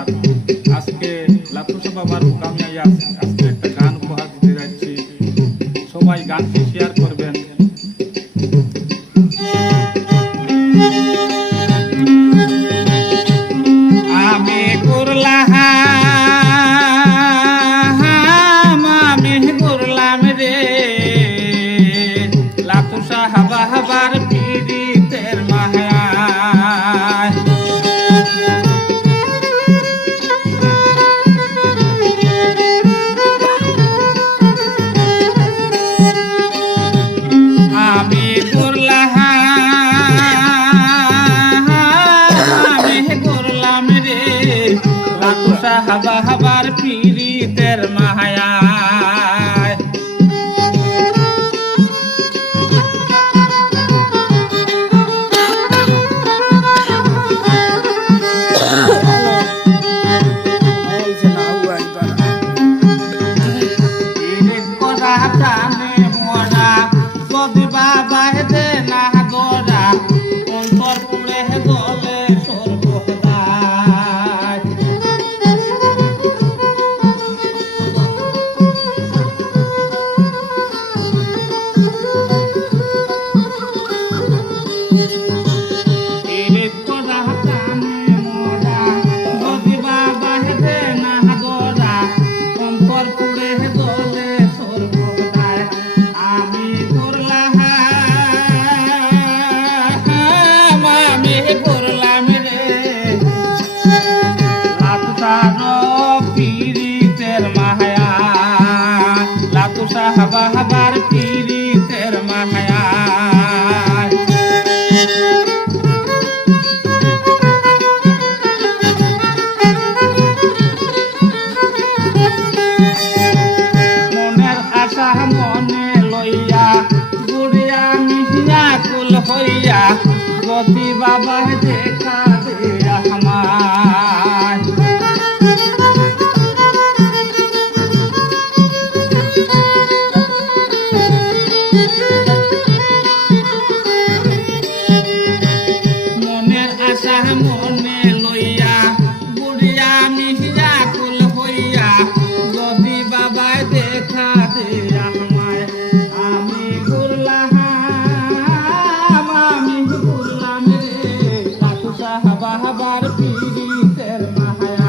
নমস্কার। আজকে লাতুসা বাবার হুকামে আজকে একটা গান উপহার দিতে যাচ্ছি। সবাই গানটি শেয়ার করবেন। আমি করলাম রে লাতুসা বাবার পীড়িতের মায়া। আমি করলাম রে লাতুসা বাবার পীড়িতের মায়া। যদি বাবা দে না গোরা অন্তর পুড়ে গলে সর্বদাই। যদি বাবা দে না গোরা অন্তর পুড়ে গলে সর্বদাই। আমি করলাম রে লাতুসার পীড়িতের মায়া। লাতুসা বাবার পীড়িতের মায়া। মনের আশা মনে লইয়া গুড়িয়া মিহিয়া কুল হইয়া যদি বাবা দেখা দেয়া আমার। মনের আশা মনে লইয়া গুড়িয়া মিহিয়া কুল হইয়া যদি বাবা দেখা দেয়া আমায়। আমি করলাম রে লাতুসা বাবার পীড়িতের মায়া।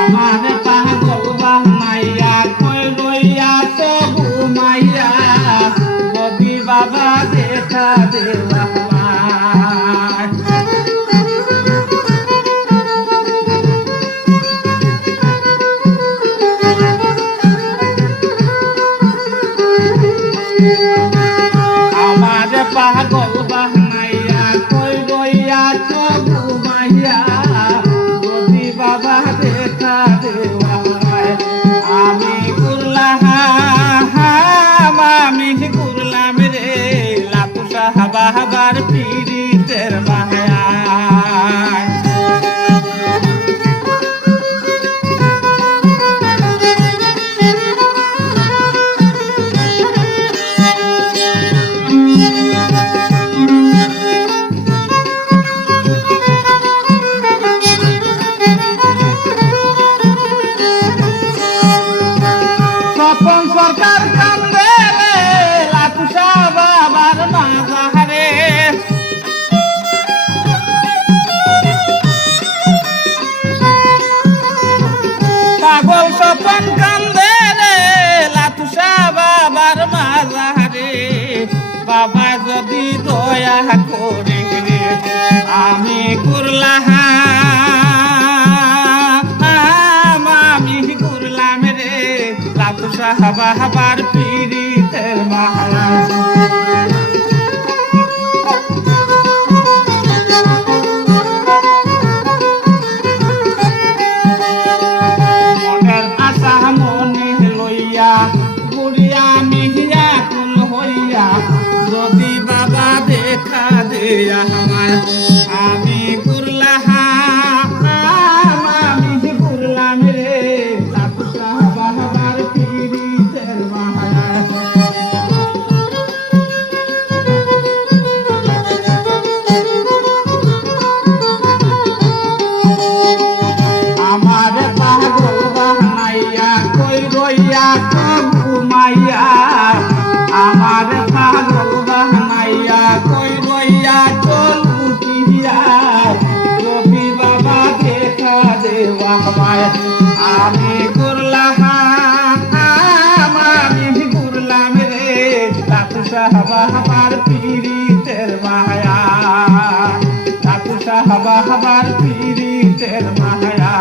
আমার পাগল বানাইয়া কই রইয়া তো ঘুমাইয়া যদি বাবা দেখা দেওয়া আমার। আমার পাগল বানাইয়া কই রইয়া তো ঘুমাইয়া যদি বাবা দেখা দেওয়া হয়। আমি করলাম রে লাতুসা বাবার পীড়িতের মায়া। স্বপন সরকার কান্দে রে লাতুসা বাবার মাঝারে। পাগল স্বপন কান্দে রে লাতুসা বাবার মাঝারে। বাবা যদি দয়া করে রে আমি করলাম রে লাতুসা বাবার পীড়িতের মায়া। মনের আশা মনে লইয়া গুড়িয়া মিহিয়া কুল হইয়া যদি বাবা দেখা দেয়া আমায়। চলুকিয়া রবি বাবা দেখা দেওয়া আমায় আমি করলাম রে লাটু সাহাবা আমার পীড়িতের মায়া লাটু সাহাবা আমার পীড়িতের মায়া